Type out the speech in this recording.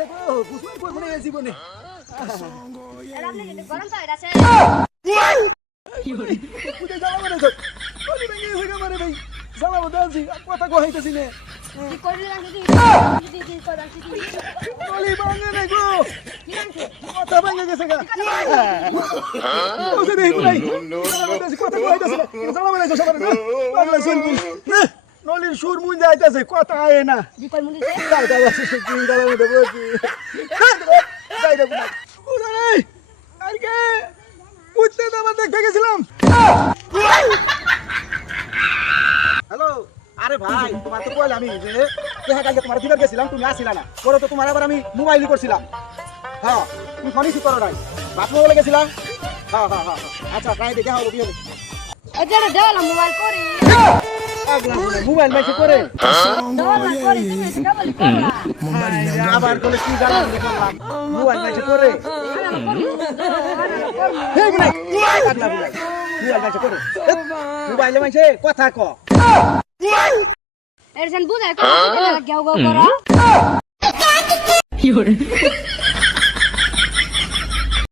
আছে গো বুঝুন কই মনে এই জীবনে এর আপনি কিন্তু গরম তো হইতাছে কি হরে পুজো যাওয়া মানে তো ওই ভেঙে গেছে আমারে ভাই যাওয়া বলছি কথা কইতাছি না কি করলি না কি করার কি বলি ভাঙে না গো কি জানছো কথা ভেঙে গেছে গা ওসে দেখি নাই কথা কইতাছি না যাওয়া মানে তো সবার পাগলা শুনবি নলির সুর মুন যাইতাছে কথা আয় না কি কই মুন্ডি সে দাদা আছে কি দাদা মধ্যে বলছি যাই দেখো না ওরে আর কে উঠতে দামা দেখতে গেছিলাম হ্যালো আরে ভাই তোমার তো কইলাম আমি যে দেখা কালকে তোমার দিবার গেছিলাম তুমি আসিলা না পরে তো তোমার আবার আমি মোবাইলই করছিলাম হ্যাঁ তুমি ফোনই ঠিক করো নাই বাথরুম বলে গেছিলাম হ্যাঁ হ্যাঁ হ্যাঁ আচ্ছা তাই দেখা হলো কি হলো এজরে দেওয়ালা মোবাইল করি মোবাইল মাইছে করে দেওয়ালা করি তুমি এটা বলি করলা আবার বলে কি জানাম দেখলাম মোবাইল মাইছে করে হেই বলে পাগলা বলে মোবাইল মাইছে করে মোবাইলে মাইছে কথা ক এরজন বুঝাই কো গাও গাও করা কি হরে